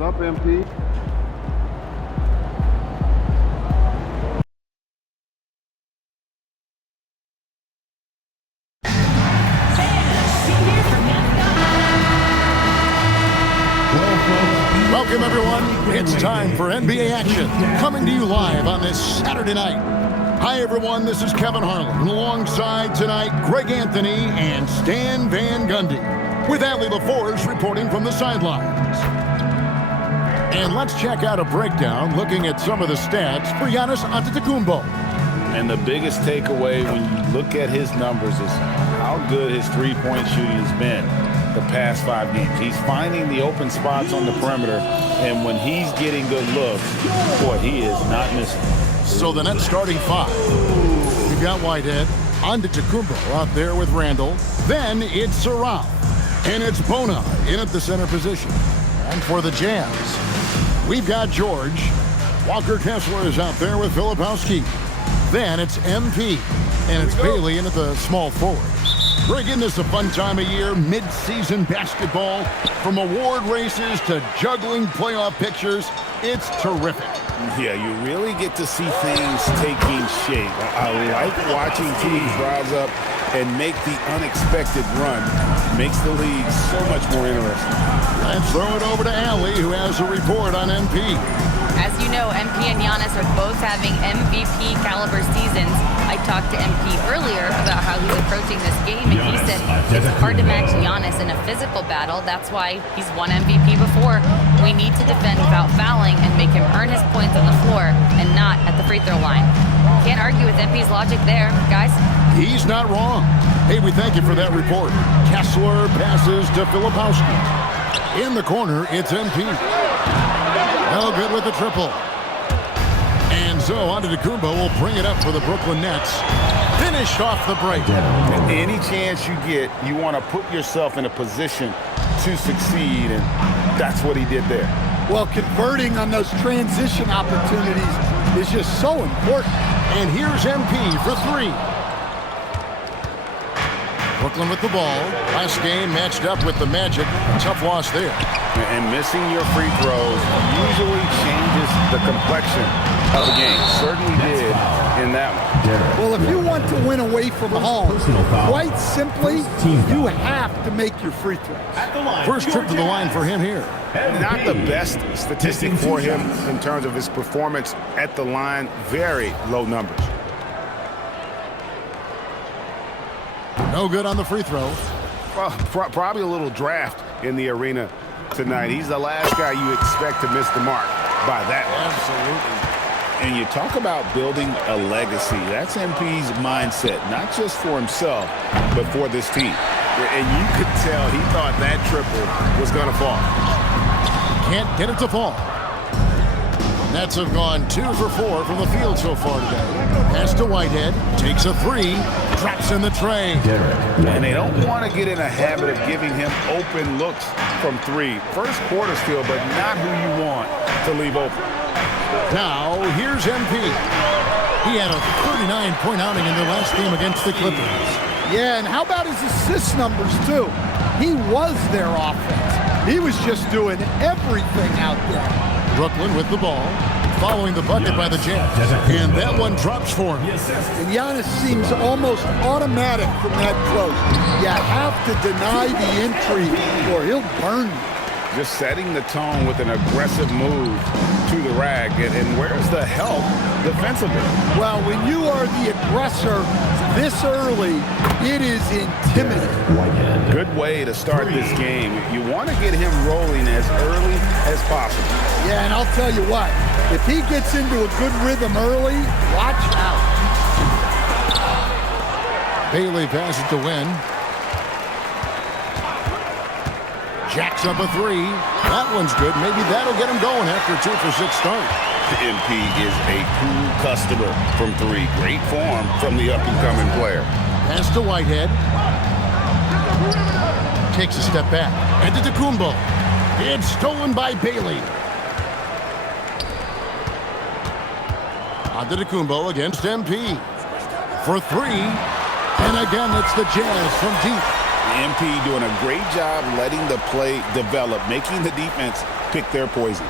What's up, MP? Welcome, everyone. It's time for NBA action, coming to you live on this Saturday night. Hi, everyone. This is Kevin Harlan, alongside tonight Greg Anthony and Stan Van Gundy, with Allie LaForce reporting from the sidelines. And let's check out a breakdown looking at some of the stats for Giannis Antetokounmpo. And the biggest takeaway when you look at his numbers is how good his three-point shooting has been the past 5 games. He's finding the open spots on the perimeter, and when he's getting good looks, boy, he is not missing. So the Nets starting five. We've got Whitehead, Antetokounmpo out there with Randall. Then it's Saraf, and it's Bona in at the center position. And for the Jazz, we've got George. Walker Kessler is out there with Filipowski. Then it's MP, and it's Bailey in at the small forward. Greg, isn't this a fun time of year? Mid-season basketball, from award races to juggling playoff pictures. It's terrific. Yeah, you really get to see things taking shape. I like watching teams rise up and make the unexpected run. Makes the league so much more interesting. Let's throw it over to Allie, who has a report on MP. As you know, MP and Giannis are both having MVP caliber seasons. I talked to MP earlier about how he's approaching this game, and he said it's hard to match Giannis in a physical battle. That's why he's won MVP before. We need to defend without fouling and make him earn his points on the floor and not at the free throw line. Can't argue with MP's logic there, guys. He's not wrong. Hey, we thank you for that report. Kessler passes to Filipowski. In the corner, it's MP. No good with the triple. And so Antetokounmpo will bring it up for the Brooklyn Nets. Finished off the break. Any chance you get, you want to put yourself in a position to succeed, and that's what he did there. Well, converting on those transition opportunities is just so important. And here's MP for three. Brooklyn with the ball. Last game matched up with the Magic. Tough loss there. And missing your free throws usually changes the complexion of a game. Certainly did in that one. Well, if you want to win away from home, quite simply, you have to make your free throws. First trip to the line for him here. Not the best statistic for him in terms of his performance at the line. Very low numbers. No good on the free throw. Well, probably a little draft in the arena tonight. He's the last guy you expect to miss the mark by that much. Absolutely. And you talk about building a legacy. That's MP's mindset, not just for himself, but for this team. And you could tell he thought that triple was going to fall. Can't get it to fall. Nets have gone 2 for 4 from the field so far today. Pass to Whitehead, takes a three, drops in the tray. And they don't want to get in a habit of giving him open looks from three. First quarter still, but not who you want to leave open. Now, here's MP. He had a 39-point outing in their last game against the Clippers. Yeah, and how about his assist numbers, too? He was their offense. He was just doing everything out there. Brooklyn with the ball, following the bucket by the Jazz. And that one drops for him. And Giannis seems almost automatic from that close. You have to deny the entry or he'll burn you. Just setting the tone with an aggressive move to the rack. And where's the help defensively? Well, when you are the aggressor this early, it is intimidating. Good way to start this game. You want to get him rolling as early as possible. Yeah, and I'll tell you what, if he gets into a good rhythm early, watch out. Bailey passes to Wynn. Jacks up a three. That one's good. Maybe that'll get him going after a 2 for 6 start. MP is a cool customer from three. Great form from the up-and-coming player. Pass to Whitehead. Takes a step back. Antetokounmpo. It's stolen by Bailey. Antetokounmpo against MP. For three. And again, it's the Jazz from deep. MP doing a great job letting the play develop, making the defense pick their poison.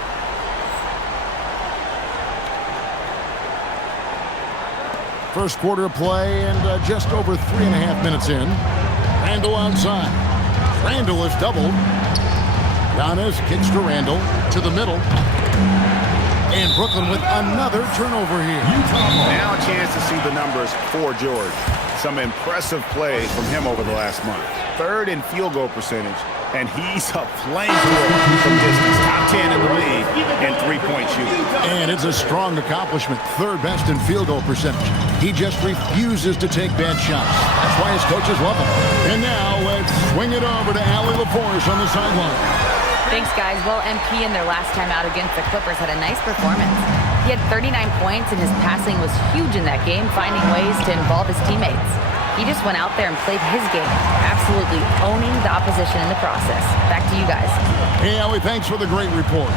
First quarter of play and just over 3.5 minutes in. Randall outside. Randall is doubled. Giannis kicks to Randall to the middle. And Brooklyn with another turnover here. Now a chance to see the numbers for George. Some impressive play from him over the last month. Third in field goal percentage, and he's a flamethrower from distance. Top 10 in the league in three-point shooting. And it's a strong accomplishment. Third best in field goal percentage. He just refuses to take bad shots. That's why his coaches love him. And now let's swing it over to Allie LaForce on the sideline. Thanks, guys. Well, MP in their last time out against the Clippers had a nice performance. He had 39 points, and his passing was huge in that game, finding ways to involve his teammates. He just went out there and played his game, absolutely owning the opposition in the process. Back to you guys. Hey, Allie, thanks for the great report.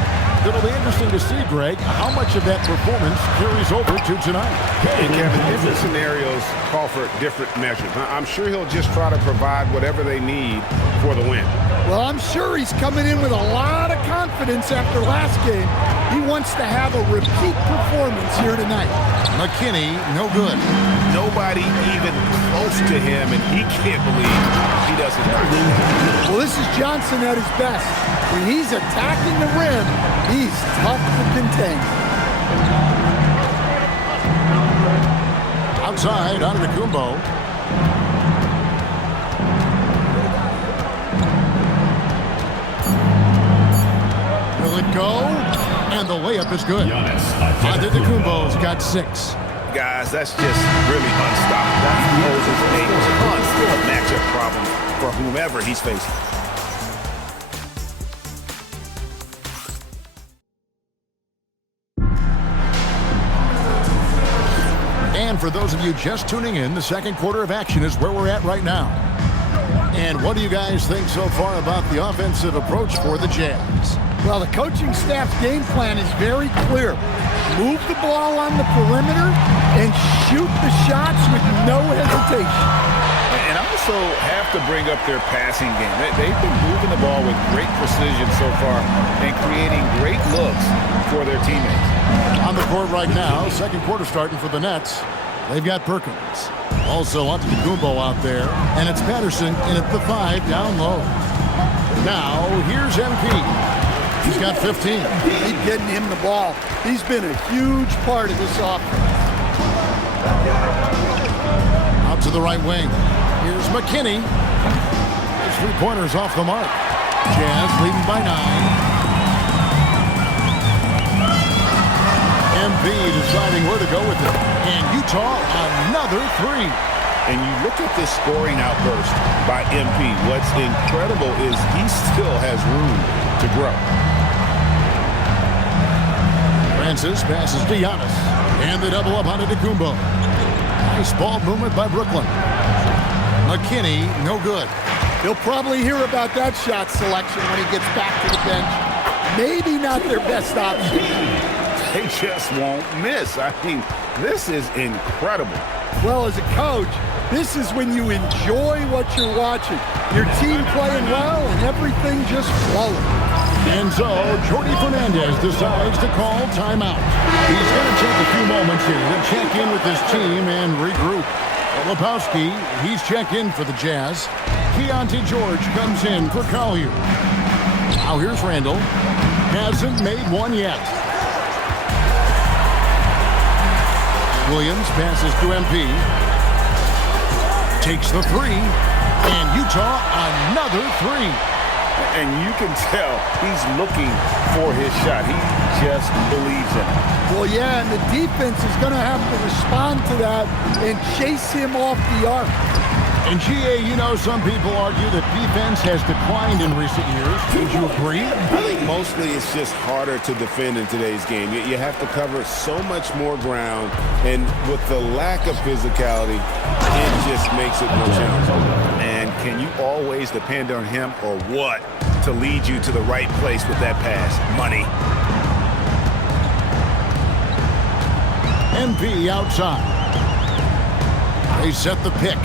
It'll be interesting to see, Greg, how much of that performance carries over to tonight. Hey, Kevin, different scenarios call for different measures. I'm sure he'll just try to provide whatever they need for the win. Well, I'm sure he's coming in with a lot of confidence after last game. He wants to have a repeat performance here tonight. McKinney, no good. Nobody even close to him, and he can't believe he doesn't know. Well, this is Johnson at his best. When he's attacking the rim, he's tough to contain. Outside, Antetokounmpo. Will it go? And the layup is good. Antetokounmpo's got 6. Guys, that's just really unstoppable. That poses a ton of matchup problems for whomever he's facing. And for those of you just tuning in, the second quarter of action is where we're at right now. And what do you guys think so far about the offensive approach for the Jazz? Well, the coaching staff's game plan is very clear. Move the ball on the perimeter and shoot the shots with no hesitation. And also have to bring up their passing game. They've been moving the ball with great precision so far and creating great looks for their teammates. On the court right now, second quarter starting for the Nets. They've got Perkins. Also Antetokounmpo out there. And it's Patterson in at the 5 down low. Now, here's MP. He's got 15. Keep getting him the ball. He's been a huge part of this offense. Out to the right wing. Here's McKinney. His 3-pointers off the mark. Jazz leading by 9. MP deciding where to go with it. And Utah, another 3. And you look at this scoring outburst by MP. What's incredible is he still has room to grow. Francis passes to Giannis. And the double up on Antetokounmpo. Nice ball movement by Brooklyn. McKinney, no good. He'll probably hear about that shot selection when he gets back to the bench. Maybe not their best option. They just won't miss. I mean, this is incredible. Well, as a coach, this is when you enjoy what you're watching. Your team playing well and everything just flowing. And so, Jordi Fernandez decides to call timeout. He's going to take a few moments here to check in with his team and regroup. Lepowski, he's checked in for the Jazz. Keontae George comes in for Collier. Now here's Randall. Hasn't made one yet. Williams passes to MP. Takes the 3. And Utah, another 3. And you can tell he's looking for his shot. He just believes in it. Well, yeah, and the defense is going to have to respond to that and chase him off the arc. And GA, you know, some people argue that defense has declined in recent years. Would you agree? I think mostly it's just harder to defend in today's game. You have to cover so much more ground, and with the lack of physicality, it just makes it more challenging. And can you always depend on him or what to lead you to the right place with that pass? Money. MP outside. They set the pick.